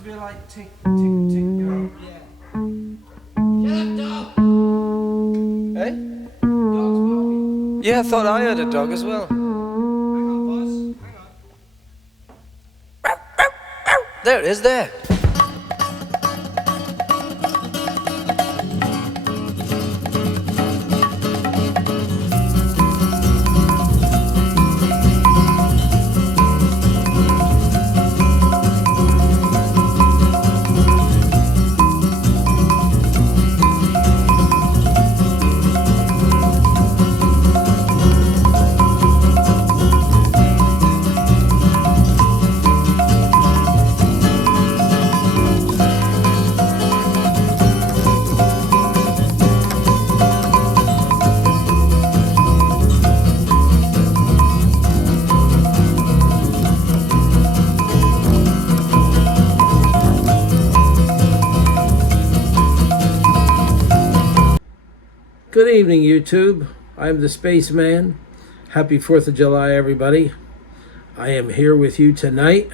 to be like tick, tick, tick, go. Yeah. Shut up, dog! Hey? Dog's barking. Yeah, I thought I heard a dog as well. Hang on, boss. Hang on. There it is, there. Good evening, YouTube. I'm the Spaceman. Happy 4th of July, everybody. I am here with you tonight,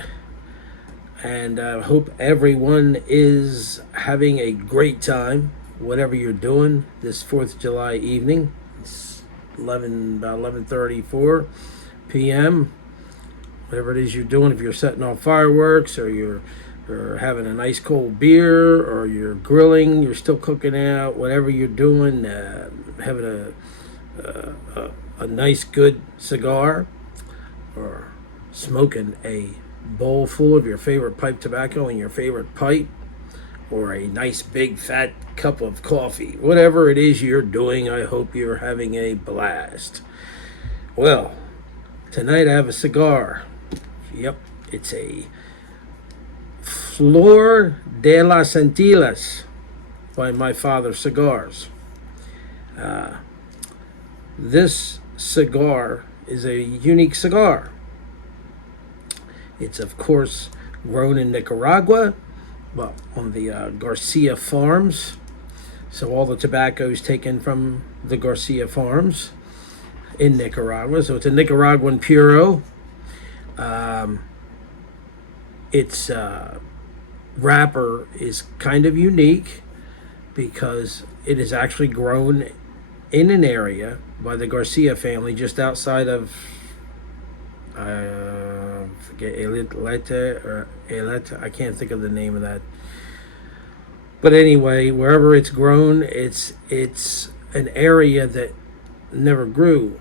and I hope everyone is having a great time, whatever you're doing this 4th of July evening. It's about 11:34 p.m. Whatever it is you're doing, if you're setting off fireworks or you're having a nice cold beer, or you're grilling, you're still cooking out, whatever you're doing, having a nice good cigar, or smoking a bowl full of your favorite pipe tobacco in your favorite pipe, or a nice big fat cup of coffee. Whatever it is you're doing, I hope you're having a blast. Well, tonight I have a cigar. Yep, it's a Flor de las Antillas by My Father Cigars. This cigar is a unique cigar. It's, of course, grown in Nicaragua, well, on the Garcia farms. So all the tobacco is taken from the Garcia farms in Nicaragua. So it's a Nicaraguan Puro. Its wrapper is kind of unique because it is actually grown in an area by the Garcia family just outside of forget Eleta, I can't think of the name of that. But anyway, wherever it's grown, it's an area that never grew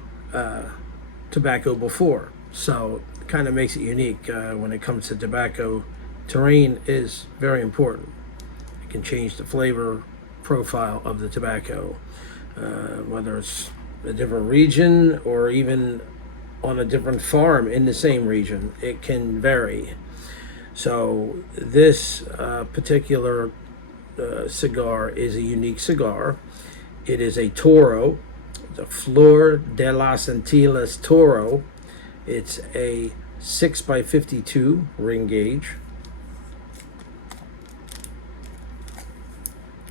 tobacco before. So it kind of makes it unique when it comes to tobacco. Terrain is very important. It can change the flavor profile of the tobacco, whether it's a different region or even on a different farm in the same region. It can vary. So this particular cigar is a unique cigar. It is a Toro, the Flor de las Antillas Toro. It's a 6x52 ring gauge.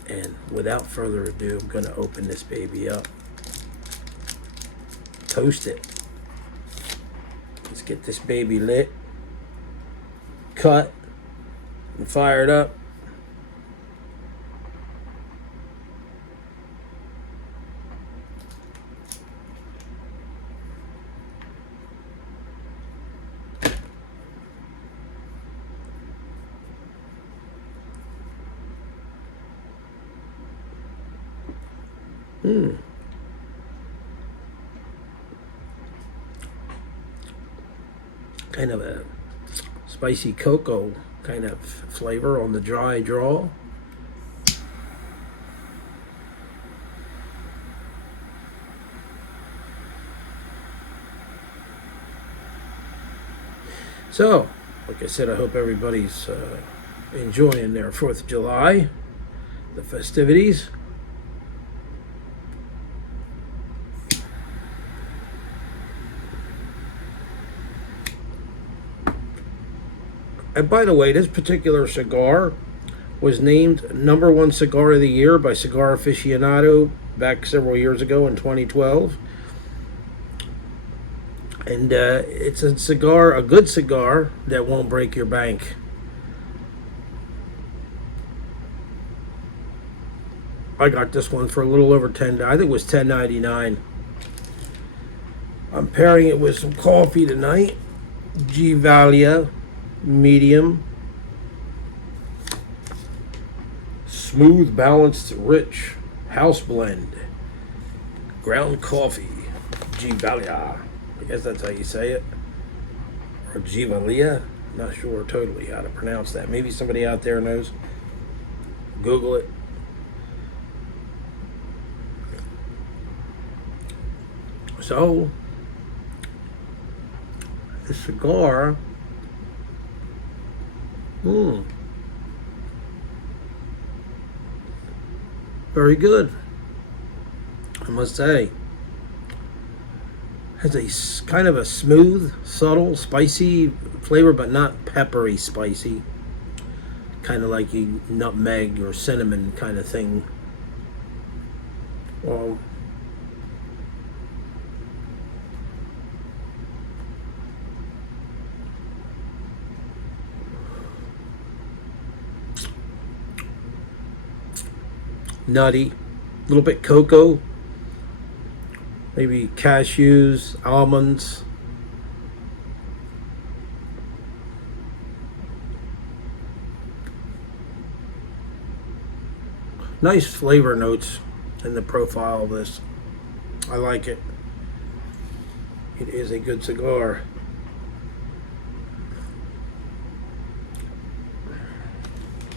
And without further ado, I'm going to open this baby up. Toast it. Let's get this baby lit, cut, and fired up. Kind of a spicy cocoa kind of flavor on the dry draw. So, like I said, I hope everybody's enjoying their 4th of July, the festivities. And by the way, this particular cigar was named #1 cigar of the year by Cigar Aficionado back several years ago in 2012. And it's a cigar, a good cigar that won't break your bank. I got this one for a little over I think it was $10.99. I'm pairing it with some coffee tonight. G Valia medium. Smooth, balanced, rich house blend. Ground coffee. G Valia. I guess that's how you say it. Or G Valia. Not sure totally how to pronounce that. Maybe somebody out there knows. Google it. So, the cigar, very good, I must say. Has a kind of a smooth, subtle, spicy flavor, but not peppery spicy. Kind of like a nutmeg or cinnamon kind of thing. Well, nutty, a little bit cocoa, maybe cashews, almonds. Nice flavor notes in the profile of this. I like it. It is a good cigar.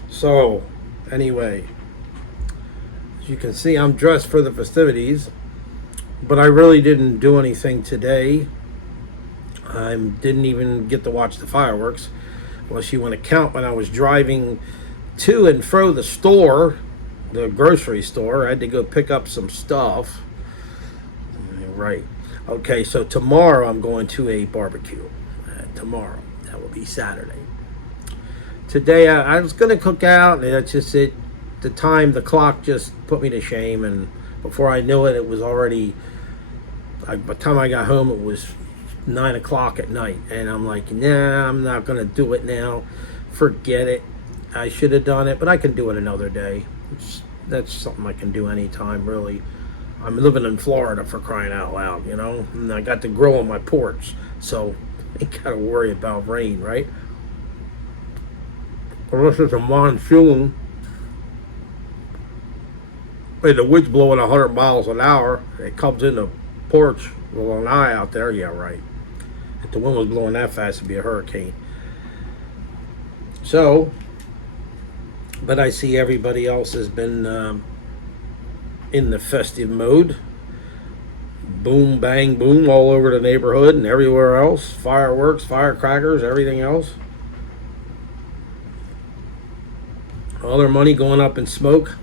So, anyway, as you can see, I'm dressed for the festivities, but I really didn't do anything today. I didn't even get to watch the fireworks, unless you want to count when I was driving to and fro the store, the grocery store. I had to go pick up some stuff. Right. Okay, so tomorrow I'm going to a barbecue. Tomorrow. That will be Saturday. Today I was going to cook out, and that's just it. The time, the clock just put me to shame, and before I knew it, it was already, by the time I got home, it was 9 o'clock at night, and I'm like, nah, I'm not going to do it now. Forget it. I should have done it, but I can do it another day. That's something I can do anytime, really. I'm living in Florida, for crying out loud, you know, and I got the grill on my porch, so I ain't got to worry about rain, right? Unless it's a monsoon. Hey, the wind's blowing 100 miles an hour. It comes in the porch with an eye out there. Yeah, right. If the wind was blowing that fast, it'd be a hurricane. So, but I see everybody else has been in the festive mode. Boom, bang, boom all over the neighborhood and everywhere else. Fireworks, firecrackers, everything else. All their money going up in smoke.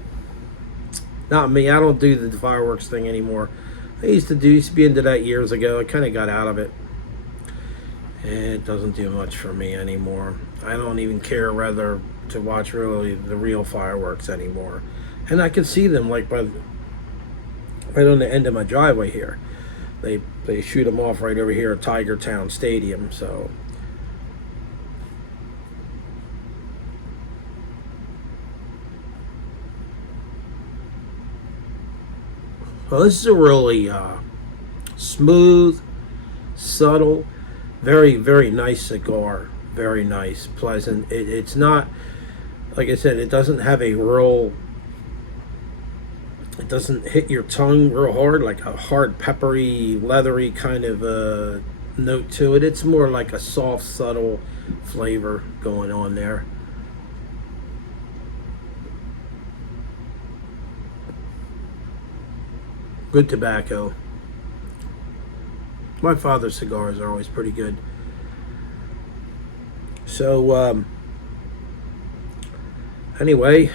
Not me. I don't do the fireworks thing anymore. I used to be into that years ago. I kind of got out of it. And it doesn't do much for me anymore. I don't even care rather to watch really the real fireworks anymore. And I can see them like right on the end of my driveway here. They shoot them off right over here at Tiger Town Stadium. So. Well, this is a really smooth, subtle, very, very nice cigar. Very nice, pleasant. It's not, like I said, it doesn't have a real, it doesn't hit your tongue real hard, like a hard, peppery, leathery kind of note to it. It's more like a soft, subtle flavor going on there. Good tobacco. My father's cigars are always pretty good. So, anyway,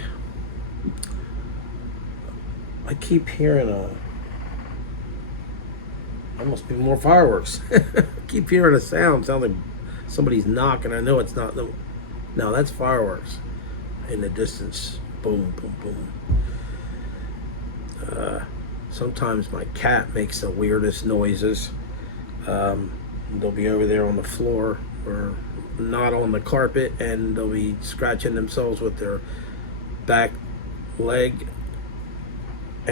I keep hearing there must be more fireworks. I keep hearing a sound. Sounds like somebody's knocking. I know it's not them. No, that's fireworks in the distance. Boom, boom, boom. Sometimes my cat makes the weirdest noises. They'll be over there on the floor or not on the carpet, and they'll be scratching themselves with their back leg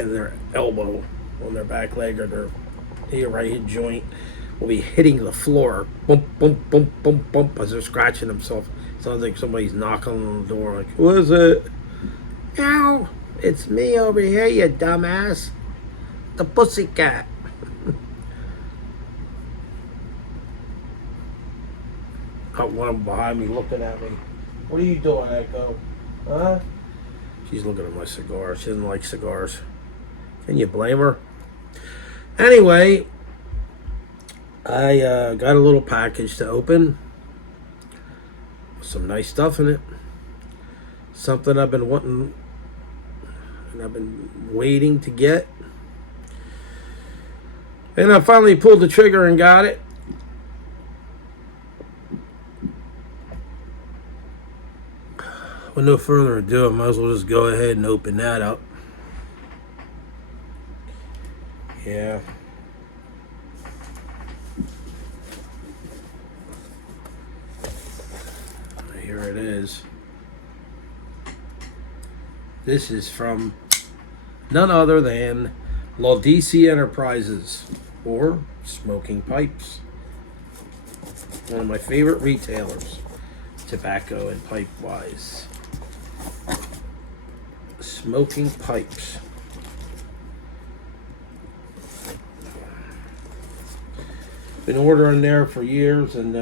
and their elbow on their back leg or their right hip joint will be hitting the floor. Bump, bump, bump, bump, bump as they're scratching themselves. Sounds like somebody's knocking on the door like, who is it? Meow. It's me over here, you dumbass. The pussycat. Got one of them behind me looking at me. What are you doing, Echo? Huh? She's looking at my cigar. She doesn't like cigars. Can you blame her? Anyway, I got a little package to open. Some nice stuff in it. Something I've been wanting and I've been waiting to get. And I finally pulled the trigger and got it. With no further ado, I might as well just go ahead and open that up. Yeah. Here it is. This is from none other than Laudisi Enterprises, or Smoking Pipes. One of my favorite retailers, tobacco and pipe wise. Smoking Pipes. Been ordering there for years, and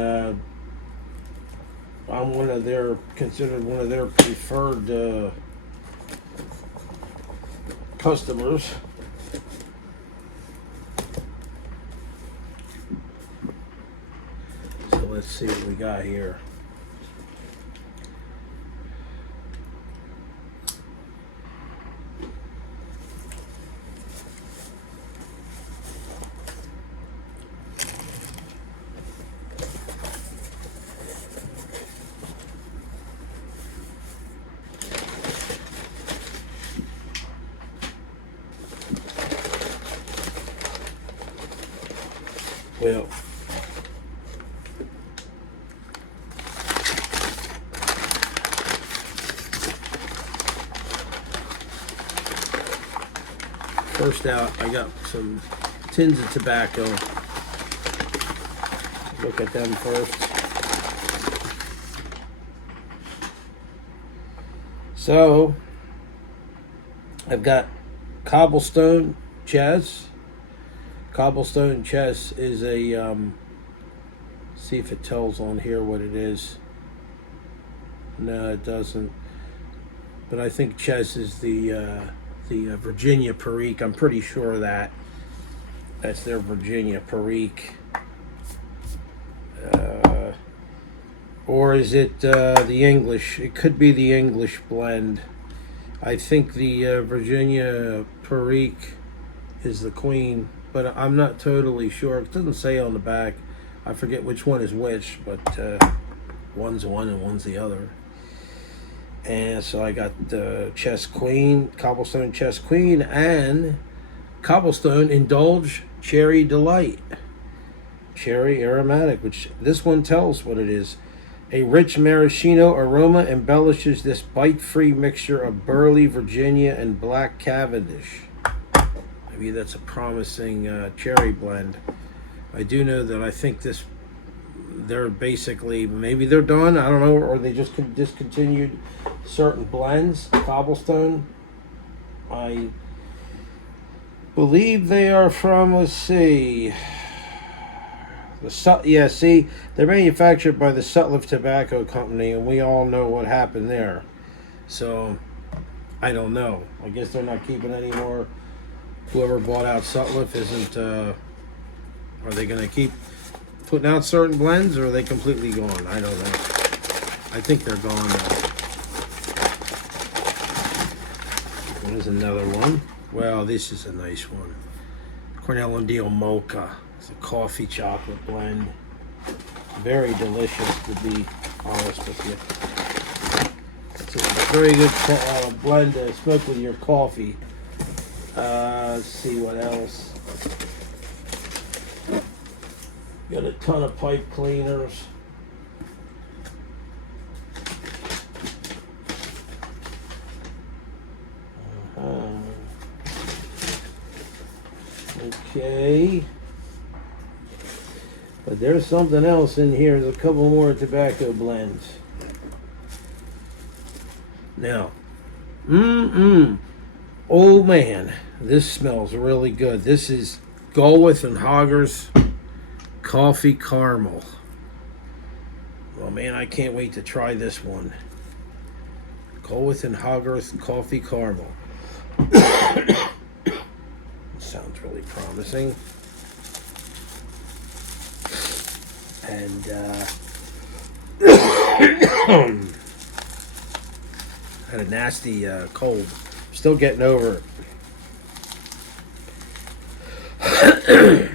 I'm considered one of their preferred customers. So let's see what we got here. Well, first out, I got some tins of tobacco. Look at them first. So, I've got Cobblestone Chess. Cobblestone Chess is a, see if it tells on here what it is. No, it doesn't. But I think Chess is the Virginia Perique. I'm pretty sure of that. That's their Virginia Perique. Or is it the English? It could be the English blend. I think the Virginia Perique is the queen, but I'm not totally sure. It doesn't say on the back. I forget which one is which, but one's one and one's the other. And so I got the Chess Queen, Cobblestone Chess Queen, and Cobblestone Indulge Cherry Delight. Cherry aromatic, which this one tells what it is. A rich maraschino aroma embellishes this bite-free mixture of burley Virginia and black Cavendish. Maybe that's a promising cherry blend. I do know that I think they're basically, maybe they're done, I don't know, or they just discontinued certain blends. Cobblestone, I believe they are from, let's see, they're manufactured by the Sutliff Tobacco Company, and we all know what happened there. So, I don't know. I guess they're not keeping any more. Whoever bought out Sutliff isn't, are they going to keep putting out certain blends, or are they completely gone? I don't know. I think they're gone now. There's another one. Well, this is a nice one. Cornell and Deal Mocha. It's a coffee chocolate blend. Very delicious, to be honest with you. It's a very good blend to smoke with your coffee. Let's see what else. Got a ton of pipe cleaners. Okay. But there's something else in here. There's a couple more tobacco blends. Now, oh man, this smells really good. This is Gulwith and Hogger's Coffee Caramel. Oh man, I can't wait to try this one. Gulwith and Hogger's Coffee Caramel. Sounds really promising. And had a nasty cold. Still getting over it.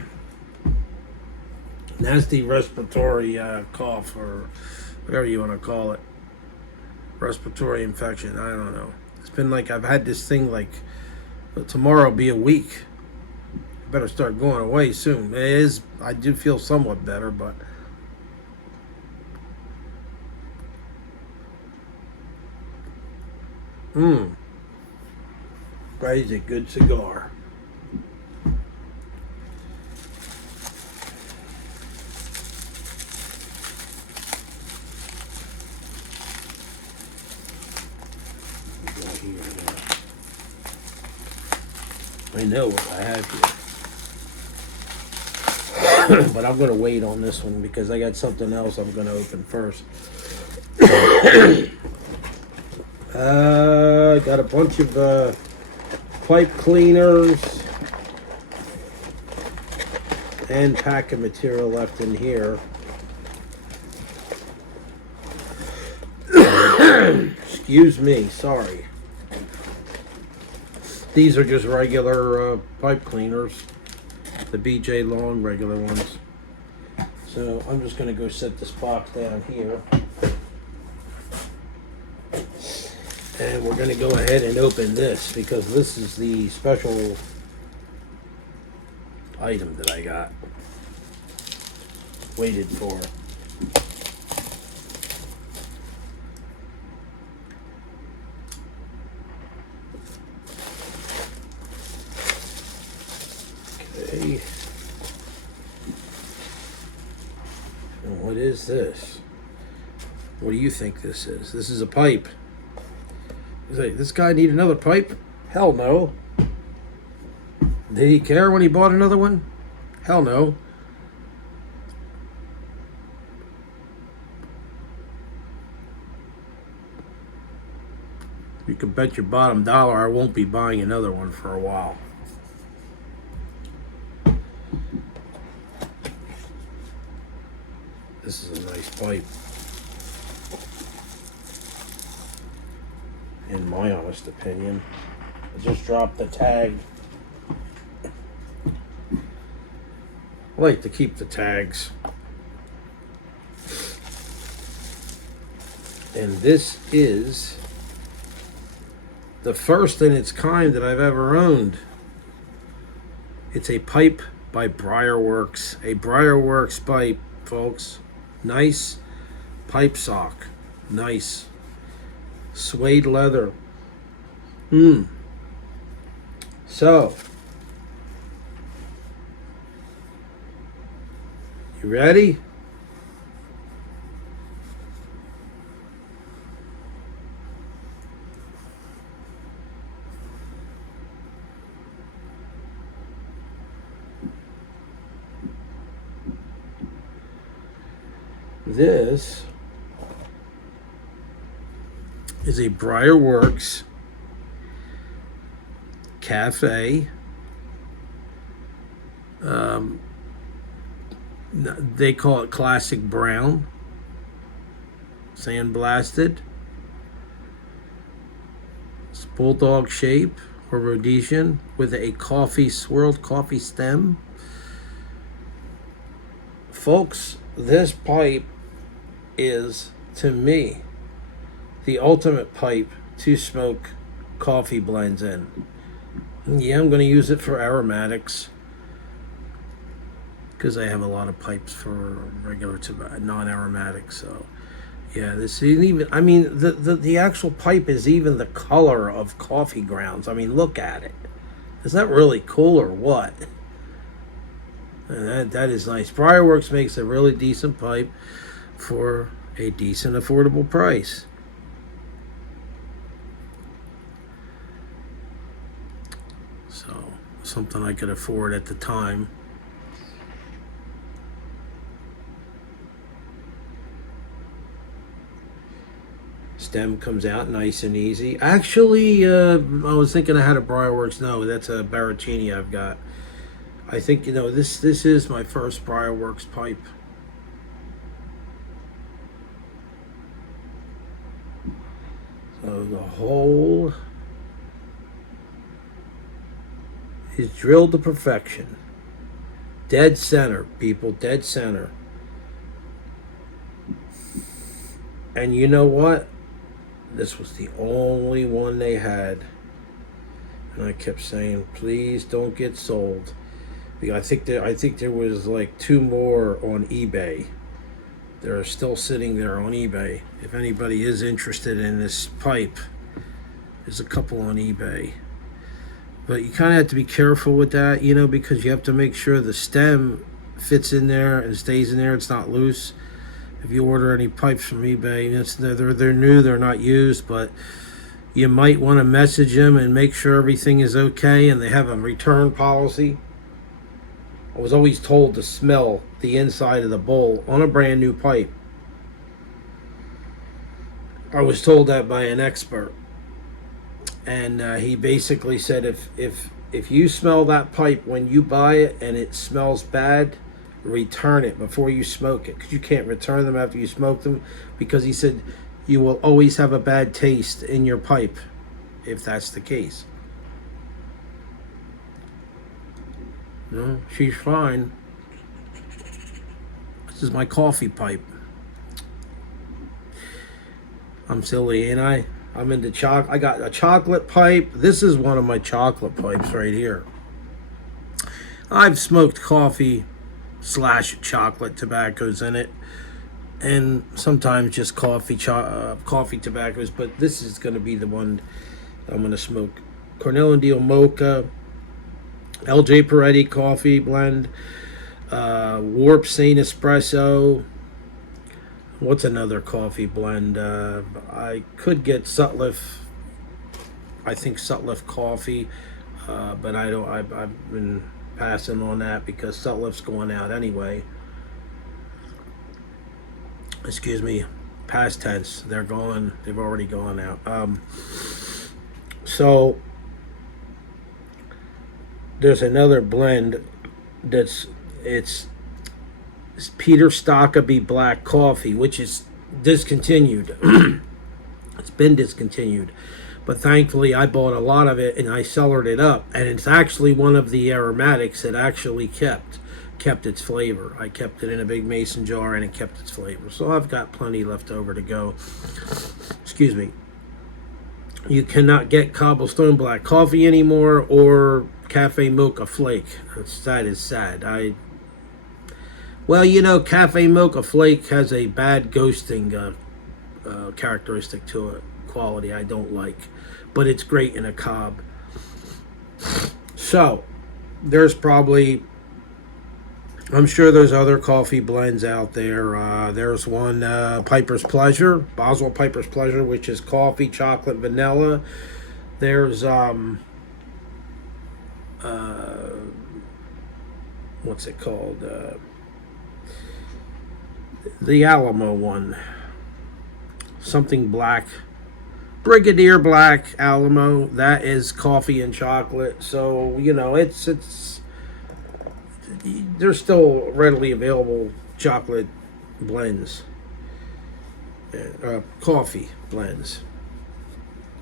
Nasty respiratory cough, or whatever you want to call it. Respiratory infection. I don't know. It's been like I've had this thing like tomorrow will be a week. I better start going away soon. It is. I do feel somewhat better, but. That is a good cigar. I know what I have here. But I'm going to wait on this one because I got something else I'm going to open first. Got a bunch of pipe cleaners and packing material left in here. Excuse me, sorry. These are just regular pipe cleaners, the BJ Long regular ones. So I'm just going to go set this box down here. And we're going to go ahead and open this because this is the special item that I got. Waited for. Okay. And what is this? What do you think this is? This is a pipe. He's like, this guy need another pipe? Hell no. Did he care when he bought another one? Hell no. You can bet your bottom dollar I won't be buying another one for a while. This is a nice pipe. In my honest opinion. I just dropped the tag. I like to keep the tags. And this is the first in its kind that I've ever owned. It's a pipe by Briarworks. A Briarworks pipe, folks. Nice pipe sock. Nice. Suede leather. So, you ready? This is a Briarworks Cafe. They call it Classic Brown. Sandblasted. It's bulldog shape or Rhodesian with a swirled coffee stem. Folks, this pipe is, to me, the ultimate pipe to smoke coffee blends in. Yeah, I'm going to use it for aromatics because I have a lot of pipes for regular non-aromatic. So, yeah, this is even. I mean, the actual pipe is even the color of coffee grounds. I mean, look at it. Is that really cool or what? And that is nice. Briarworks makes a really decent pipe for a decent, affordable price. So, something I could afford at the time. Stem comes out nice and easy. Actually, I was thinking I had a Briarworks. No, that's a Barrettini I've got. I think, this is my first Briarworks pipe. So the hole is drilled to perfection. Dead center, people, dead center. And you know what? This was the only one they had. And I kept saying, please don't get sold. I think there was like 2 more on eBay. They're still sitting there on eBay. If anybody is interested in this pipe, there's a couple on eBay. But you kind of have to be careful with that, because you have to make sure the stem fits in there and stays in there. It's not loose. If you order any pipes from eBay, they're new, they're not used, but you might want to message them and make sure everything is okay, and they have a return policy. I was always told to smell the inside of the bowl on a brand new pipe. I was told that by an expert, and he basically said if you smell that pipe when you buy it and it smells bad, return it before you smoke it, because you can't return them after you smoke them, because he said you will always have a bad taste in your pipe if that's the case. No, she's fine. This is my coffee pipe. I'm silly, ain't I? I'm into chocolate. I got a chocolate pipe. This is one of my chocolate pipes right here. I've smoked coffee / chocolate tobaccos in it, and sometimes just coffee tobaccos, but this is going to be the one I'm going to smoke. Cornell and Deal Mocha, LJ Peretti coffee blend, Warp Saint Espresso. What's another coffee blend? I could get Sutliff. I think Sutliff coffee, but I don't. I've been passing on that because Sutliff's going out anyway. Excuse me, past tense. They're gone. They've already gone out. So there's another blend it's Peter Stockeby Black Coffee, which is discontinued. It's been discontinued, but thankfully I bought a lot of it and I cellared it up, and it's actually one of the aromatics that actually kept its flavor. I kept it in a big mason jar and it kept its flavor, so I've got plenty left over to go. Excuse me. You cannot get Cobblestone Black Coffee anymore or Cafe Mocha Flake. That is sad. Cafe Mocha Flake has a bad ghosting characteristic to it, quality I don't like, but it's great in a cob. So there's probably, I'm sure there's other coffee blends out there. There's one, Piper's Pleasure, Boswell Piper's Pleasure, which is coffee, chocolate, vanilla. There's what's it called? The Alamo one, something black, Brigadier Black Alamo. That is coffee and chocolate. So it's there's still readily available chocolate blends, coffee blends,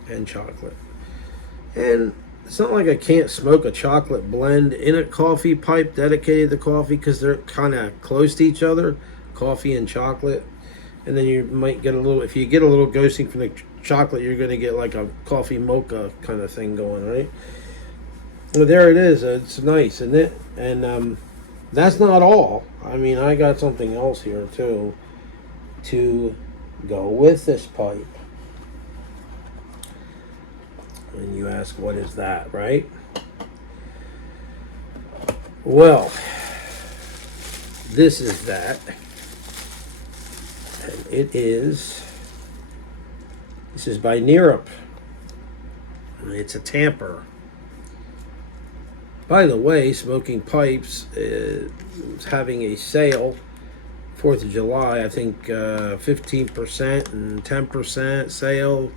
and chocolate. And it's not like I can't smoke a chocolate blend in a coffee pipe dedicated to coffee, because they're kind of close to each other, coffee and chocolate. And then you might get if you get a little ghosting from the chocolate, you're going to get like a coffee mocha kind of thing going, right? Well, there it is. It's nice, isn't it? And that's not all. I mean, I got something else here too to go with this pipe. And you ask, what is that, right? Well, this is that. And this is by Neerup. It's a tamper. By the way, Smoking Pipes is having a sale 4th of July. I think 15% and 10% sale.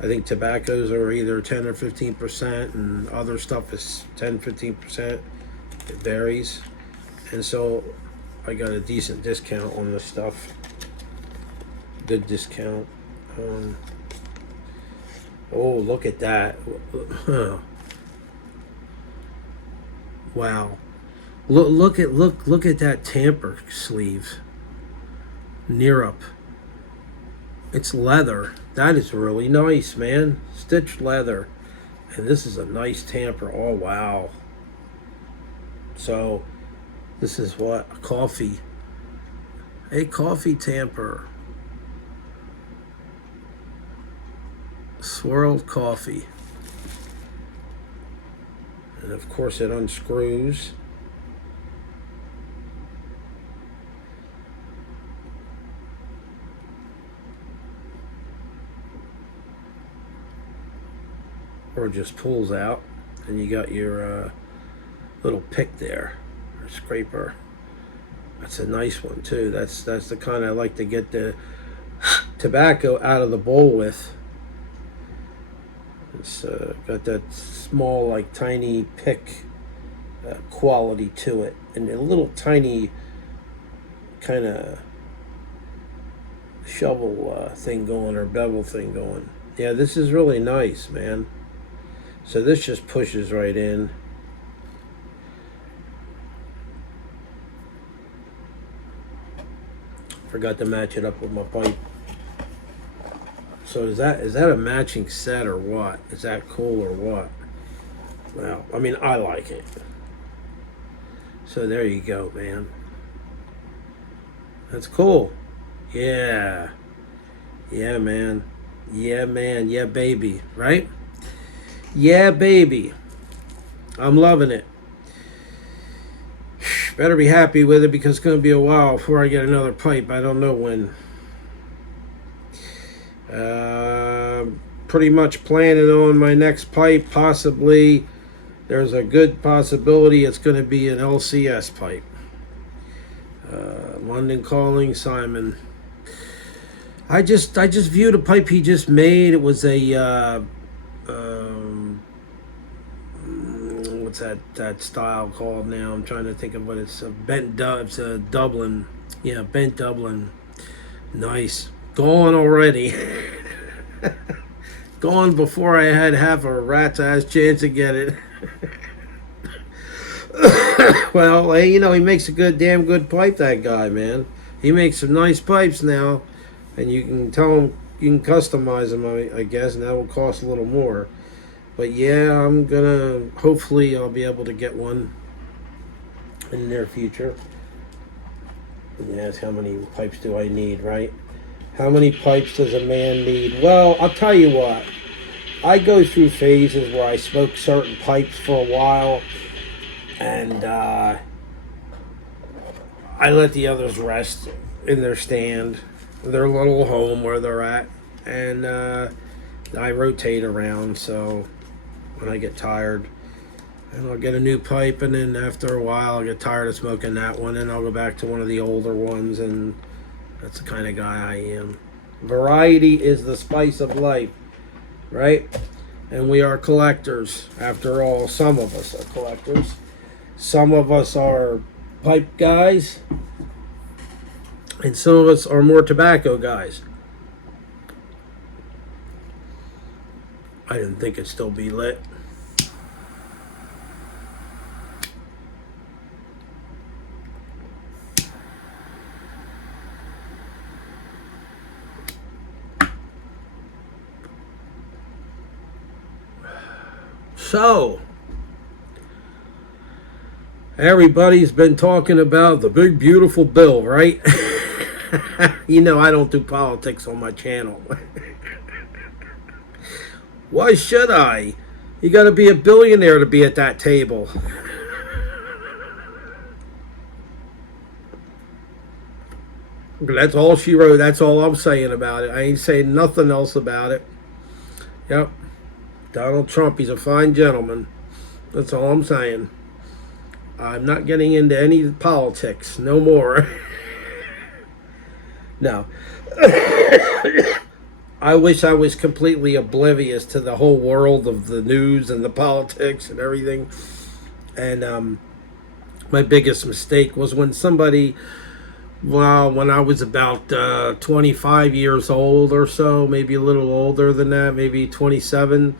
I think tobaccos are either 10 or 15%, and other stuff is 10, 15%. It varies. And so I got a decent discount on this stuff. Good discount. Oh, look at that. Wow. Look at that tamper sleeve. Neerup. It's leather. That is really nice, man. Stitched leather. And this is a nice tamper. Oh, wow. So, this is what? A coffee. A coffee tamper. Swirled coffee. And of course it unscrews. Or just pulls out, and you got your little pick there, or scraper. That's a nice one too. That's the kind I like to get the tobacco out of the bowl with. It's got that small, like tiny pick quality to it, and a little tiny kind of shovel thing going, or bevel thing going. Yeah, this is really nice, man. So this just pushes right in. Forgot to match it up with my pipe. So is that a matching set or what? Is that cool or what? Well, I mean, I like it. So there you go, man. That's cool. Yeah. Yeah, man. Yeah, man. Yeah, baby. Right? Yeah, baby. I'm loving it. Better be happy with it, because it's going to be a while before I get another pipe. I don't know when. Pretty much planning on my next pipe. Possibly, there's a good possibility it's going to be an LCS pipe. London Calling, Simon. I just viewed a pipe he just made. It was a what's that style called now? I'm trying to think of what it's. It's a Dublin. Yeah, bent Dublin. Nice. Gone already. Gone before I had half a rat's ass chance to get it. Well, hey, you know, he makes a damn good pipe, that guy, man. He makes some nice pipes now, and you can tell him, you can customize them, I guess, and that will cost a little more. But yeah, I'm gonna, hopefully I'll be able to get one in the near future. And you ask, how many pipes do I need, right? How many pipes does a man need? Well, I'll tell you what. I go through phases where I smoke certain pipes for a while, and I let the others rest in their stand, their little home where they're at, and I rotate around. So when I get tired, and I'll get a new pipe, and then after a while I'll get tired of smoking that one, and I'll go back to one of the older ones, and that's the kind of guy I am. Variety is the spice of life, right? And we are collectors. After all, some of us are collectors. Some of us are pipe guys, and some of us are more tobacco guys. I didn't think it'd still be lit. So, everybody's been talking about the big beautiful bill, right? You know, I don't do politics on my channel. Why should I? You got to be a billionaire to be at that table. That's all she wrote. That's all I'm saying about it. I ain't saying nothing else about it. Yep. Donald Trump, he's a fine gentleman. That's all I'm saying. I'm not getting into any politics. No more. No. I wish I was completely oblivious to the whole world of the news and the politics and everything. And my biggest mistake was when somebody, well, when I was about 25 years old or so, maybe a little older than that, maybe 27,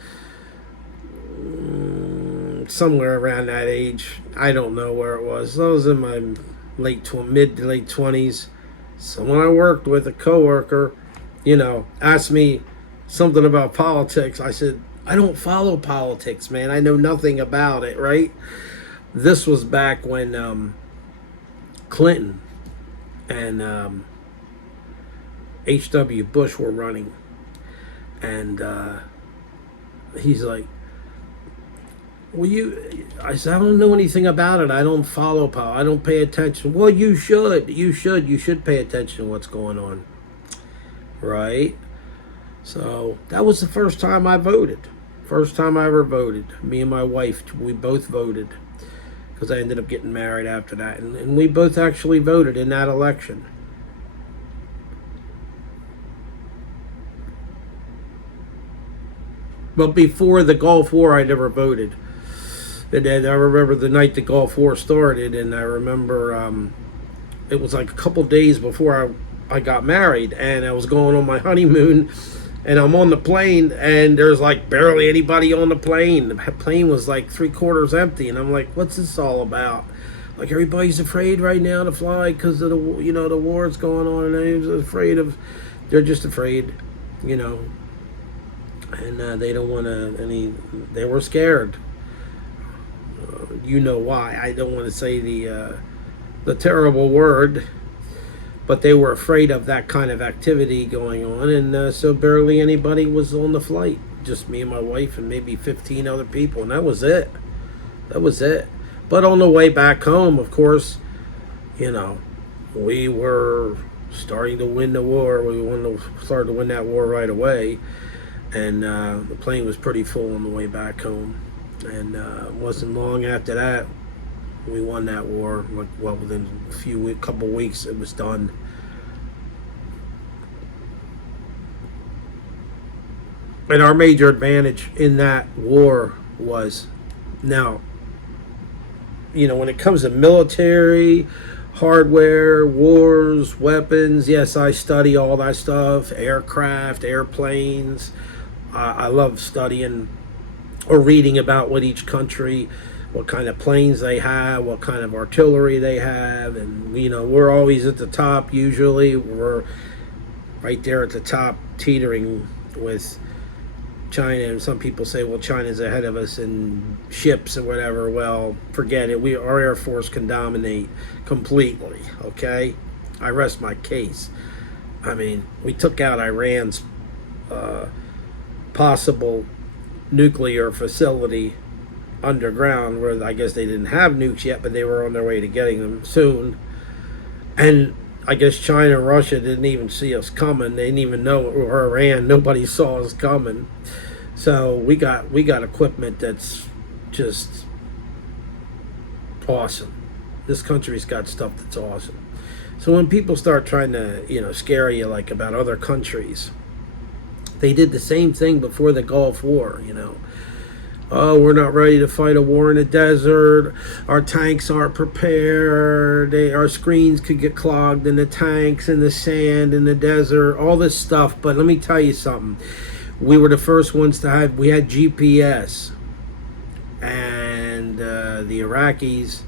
somewhere around that age. I don't know where it was. I was in my mid to late 20s. Someone I worked with, a coworker, asked me something about politics. I said, I don't follow politics, man. I know nothing about it, right? This was back when Clinton and H.W. Bush were running. And he's like, I said, I don't know anything about it. I don't follow I don't pay attention. Well, you should. You should pay attention to what's going on. Right? So that was the first time I voted. First time I ever voted. Me and my wife, we both voted. Because I ended up getting married after that. And we both actually voted in that election. But before the Gulf War, I never voted. And then I remember the night the Gulf War started, and I remember it was like a couple days before I got married, and I was going on my honeymoon, and I'm on the plane, and there's like barely anybody on the plane. The plane was like 3/4 empty, and I'm like, what's this all about? Like, everybody's afraid right now to fly because of the war's going on, and they're just afraid, and they don't want to. They were scared. You know why? I don't want to say the terrible word, but they were afraid of that kind of activity going on, and so barely anybody was on the flight. Just me and my wife and maybe 15 other people, and that was it. That was it. But on the way back home, of course, we were starting to win the war. Started to win that war right away, and the plane was pretty full on the way back home. And it wasn't long after that we won that war. Well, within a couple weeks, it was done. And our major advantage in that war was, now, when it comes to military, hardware, wars, weapons, yes, I study all that stuff, aircraft, airplanes. I love studying or reading about what each country, what kind of planes they have, what kind of artillery they have. And, we're always at the top. Usually we're right there at the top, teetering with China. And some people say, well, China's ahead of us in ships and whatever. Well, forget it. Our Air Force can dominate completely, okay? I rest my case. I mean, we took out Iran's possible nuclear facility underground, where I guess they didn't have nukes yet, but they were on their way to getting them soon. And I guess China and Russia didn't even see us coming. They didn't even know, or Iran, nobody saw us coming. So we got equipment that's just awesome. This country's got stuff that's awesome. So when people start trying to, scare you like about other countries, they did the same thing before the Gulf War, Oh, we're not ready to fight a war in the desert. Our tanks aren't prepared. Our screens could get clogged in the tanks, in the sand, in the desert, all this stuff. But let me tell you something. We were the first ones we had GPS. And the Iraqis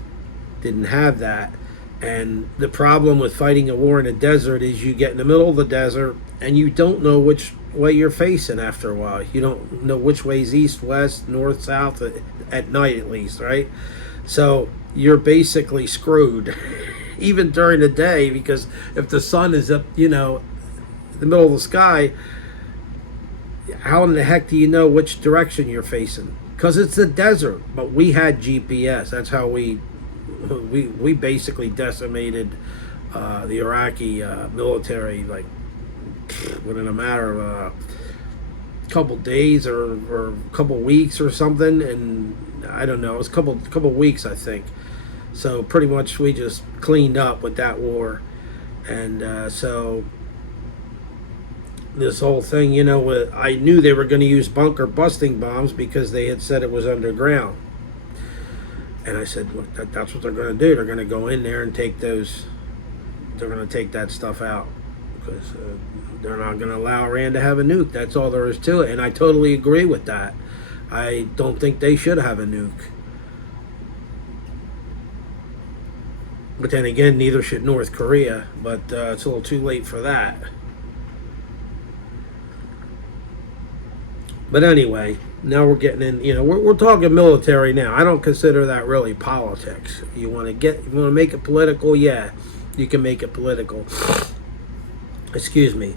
didn't have that. And the problem with fighting a war in the desert is you get in the middle of the desert and you don't know which way you're facing after a while. You don't know which way's east, west, north, south, at night at least, right? So you're basically screwed, even during the day, because if the sun is up, in the middle of the sky, how in the heck do you know which direction you're facing? Because it's the desert. But we had GPS. That's how we basically decimated the Iraqi military, like within a matter of a couple days or a couple weeks or something. And I don't know, it was a couple weeks, I think. So pretty much we just cleaned up with that war. And so this whole thing, I knew they were going to use bunker busting bombs because they had said it was underground. And I said, look, that's what they're going to do. They're going to go in there and take those, they're going to take that stuff out. Because they're not going to allow Iran to have a nuke. That's all there is to it. And I totally agree with that. I don't think they should have a nuke. But then again, neither should North Korea. But it's a little too late for that. But anyway, now we're getting in, we're talking military now. I don't consider that really politics. You want to make it political? Yeah, you can make it political. Excuse me.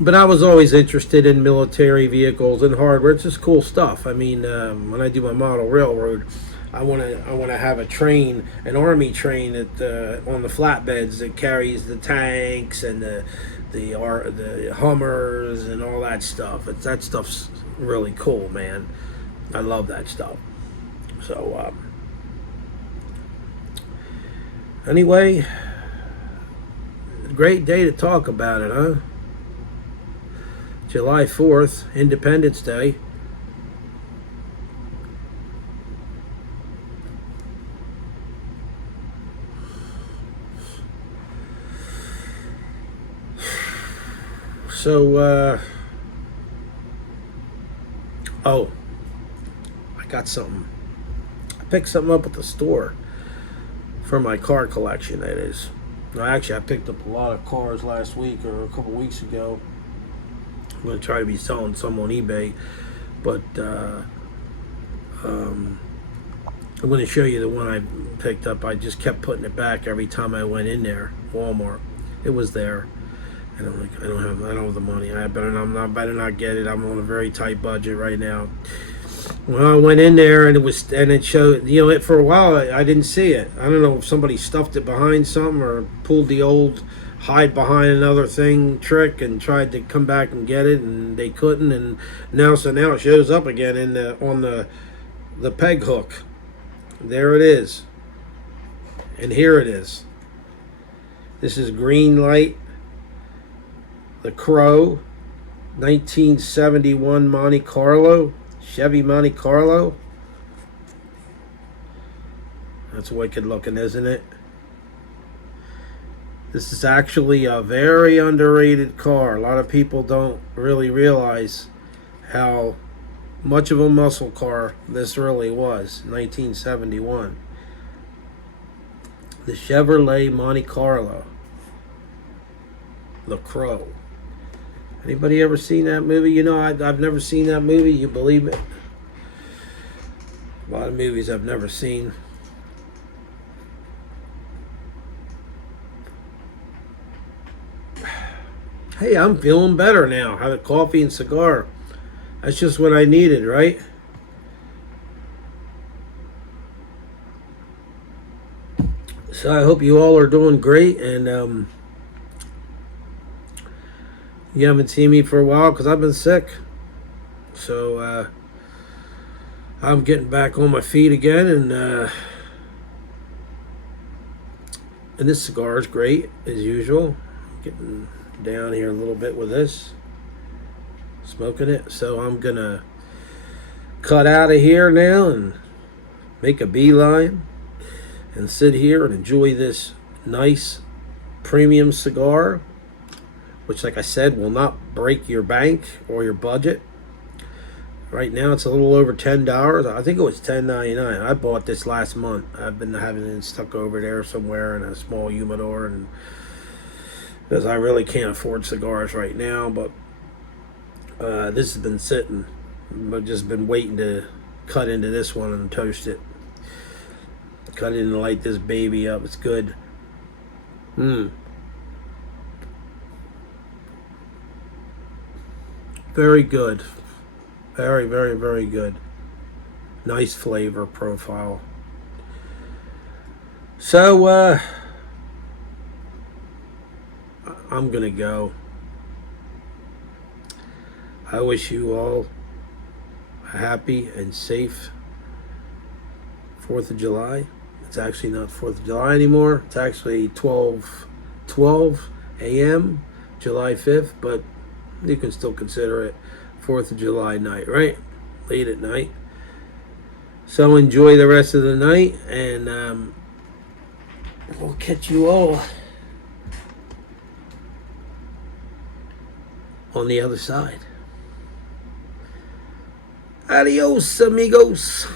But I was always interested in military vehicles and hardware. It's just cool stuff. I mean, when I do my model railroad, I want to have a train, an army train that on the flatbeds that carries the tanks and the Hummers and all that stuff. That stuff's really cool, man. I love that stuff. So anyway, great day to talk about it, huh? July 4th, Independence Day. So, oh, I got something. I picked something up at the store for my car collection, that is. No, actually, I picked up a lot of cars last week or a couple weeks ago. I'm going to try to be selling some on eBay. But I'm going to show you the one I picked up. I just kept putting it back every time I went in there. Walmart. It was there. And I'm like, I don't have the money. I better not get it. I'm on a very tight budget right now. Well, I went in there and it showed, it for a while I didn't see it. I don't know if somebody stuffed it behind something or pulled the old hide behind another thing trick and tried to come back and get it, and they couldn't. And now it shows up again on the peg hook. There it is. And here it is. This is green light. The Crow, 1971 Monte Carlo, Chevy Monte Carlo. That's wicked looking, isn't it? This is actually a very underrated car. A lot of people don't really realize how much of a muscle car this really was. 1971. The Chevrolet Monte Carlo. The Crow. Anybody ever seen that movie? I've never seen that movie. You believe it? A lot of movies I've never seen. Hey, I'm feeling better now. Have a coffee and cigar. That's just what I needed, right? So I hope you all are doing great, and you haven't seen me for a while because I've been sick. So I'm getting back on my feet again, and this cigar is great as usual. Getting down here a little bit with this, smoking it. So I'm gonna cut out of here now and make a beeline and sit here and enjoy this nice premium cigar, which, like I said, will not break your bank or your budget. Right now it's a little over $10. I think it was $10.99. I bought this last month. I've been having it stuck over there somewhere in a small humidor, and because I really can't afford cigars right now. But this has been sitting. I've just been waiting to cut into this one and toast it. Cut it and light this baby up. It's good. Very good. Very, very, very good. Nice flavor profile. So, I'm going to go. I wish you all a happy and safe 4th of July. It's actually not 4th of July anymore. It's actually 12 a.m., July 5th, but you can still consider it 4th of July night, right? Late at night. So enjoy the rest of the night, and we'll catch you all on the other side. Adios, amigos.